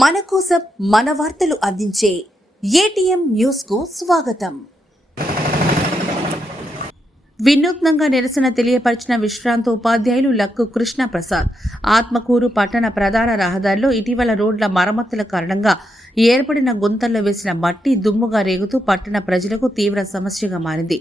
మన కోసం మన వార్తలు అందించే ఏటీఎం న్యూస్ కు స్వాగతం. వినూత్నంగా నిరసన తెలియపరిచిన విశ్రాంత ఉపాధ్యాయులు లక్కు కృష్ణ ప్రసాద్. ఆత్మకూరు పట్టణ ప్రధాన రహదారిలో ఇటీవల రోడ్ల మరమ్మతుల కారణంగా ఏర్పడిన గుంతల్లో వేసిన మట్టి దుమ్ముగా రేగుతూ పట్టణ ప్రజలకు తీవ్ర సమస్యగా మారింది.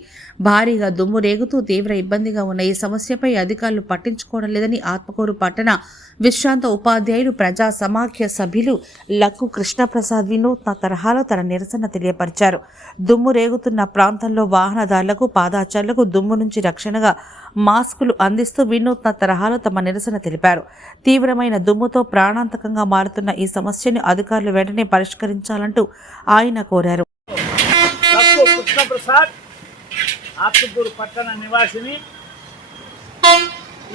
భారీగా దుమ్ము రేగుతూ తీవ్ర ఇబ్బందిగా ఉన్న ఈ సమస్యపై అధికారులు పట్టించుకోవడం లేదని ఆత్మకూరు పట్టణ విశ్రాంత ఉపాధ్యాయులు ప్రజా సమాఖ్య సభ్యులు లక్కు కృష్ణప్రసాద్ వినూత్న తరహాలో తన నిరసన తెలియపరిచారు. దుమ్ము రేగుతున్న ప్రాంతంలో వాహనదారులకు పాదాచారులకు దుమ్ము నుంచి రక్షణగా మాస్కులు అందిస్తూ వినూత్న తరహాలో తమ నిరసన తెలిపారు. తీవ్రమైన దుమ్ముతో ప్రాణాంతకంగా మారుతున్న ఈ సమస్యను అధికారులు వెంటనే పరిష్కరించాలంటూ ఆయన కోరారు. ఆత్మకూరు పట్టణ నివాసిని.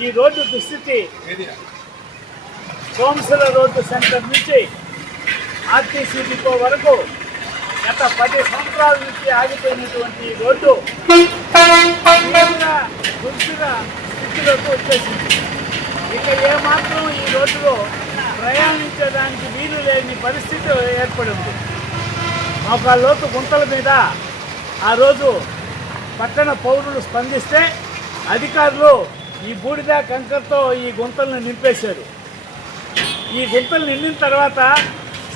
ఈ రోడ్డు దుస్థితి సోమశిల రోడ్డు సెంటర్ నుంచి ఆర్టీసీ డిపో వరకు గత 10 సంవత్సరాల నుంచి ఆగిపోయినటువంటి ఈ రోడ్డు దుస్థిర స్థితిలోకి వచ్చేసింది. ఇక ఏమాత్రం ఈ రోడ్డులో ప్రయాణించడానికి వీలు లేని పరిస్థితి ఏర్పడి ఉంది. మోకాళ్ళలోతు గుంతల మీద ఆ రోజు పట్టణ పౌరులు స్పందిస్తే అధికారులు ఈ బూడిద కంకరతో ఈ గుంతలను నింపేశారు. ఈ గుంతలు నిండిన తర్వాత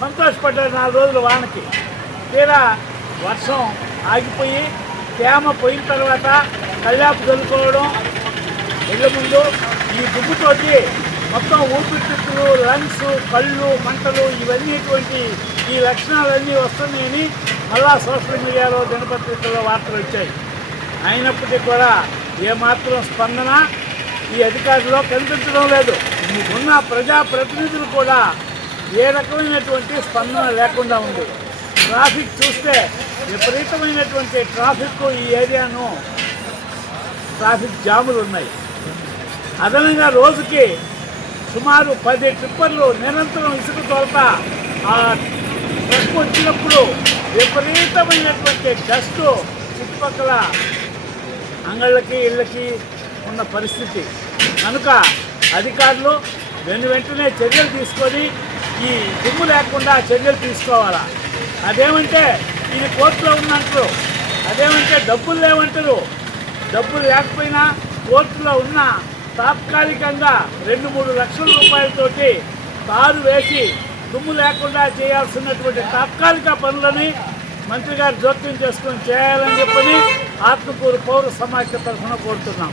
సంతోషపడ్డారు 4 రోజుల వానకి. తీరా వర్షం ఆగిపోయి తేమ పోయిన తర్వాత కళ్ళాపు చల్లుకోవడం, ఇళ్ళ ముందు ఈ దుమ్ముతోటి మొత్తం ఊపిరితిత్తులు, లంగ్స్, కళ్ళు మంటలు ఇవన్నీటువంటి ఈ లక్షణాలన్నీ వస్తున్నాయని మళ్ళా సోషల్ మీడియాలో దినపత్రికల్లో వార్తలు వచ్చాయి. అయినప్పటికీ కూడా ఏమాత్రం స్పందన ఈ అధికారుల్లో కనిపించడం లేదు. ఉన్న ప్రజాప్రతినిధులు కూడా ఏ రకమైనటువంటి స్పందన లేకుండా ఉంది. ట్రాఫిక్ చూస్తే విపరీతమైనటువంటి ట్రాఫిక్, ఈ ఏరియాను ట్రాఫిక్ జాములు ఉన్నాయి. అదనంగా రోజుకి సుమారు 10 ట్రిప్పర్లు నిరంతరం ఇసుక తోలత ఆ ట్రక్ వచ్చినప్పుడు విపరీతమైనటువంటి డస్ట్ చుట్టుపక్కల అంగళ్ళకి ఇళ్ళకి ఉన్న పరిస్థితి కనుక అధికారులు వెంటనే చర్యలు తీసుకొని ఈ దుమ్ము లేకుండా చర్యలు తీసుకోవాలా. అదేమంటే ఇది కోర్టులో ఉన్నట్లు, అదేమంటే డబ్బులు లేవంటారు. డబ్బులు లేకపోయినా కోర్టులో ఉన్న తాత్కాలికంగా 2-3 లక్షల రూపాయలతోటి తారు వేసి దుమ్ము లేకుండా చేయాల్సినటువంటి తాత్కాలిక పనులని మంత్రి గారు జోక్యం చేసుకొని చేయాలని చెప్పని ఆత్మకూరు పౌర సమాఖ్య తరఫున కోరుతున్నాం.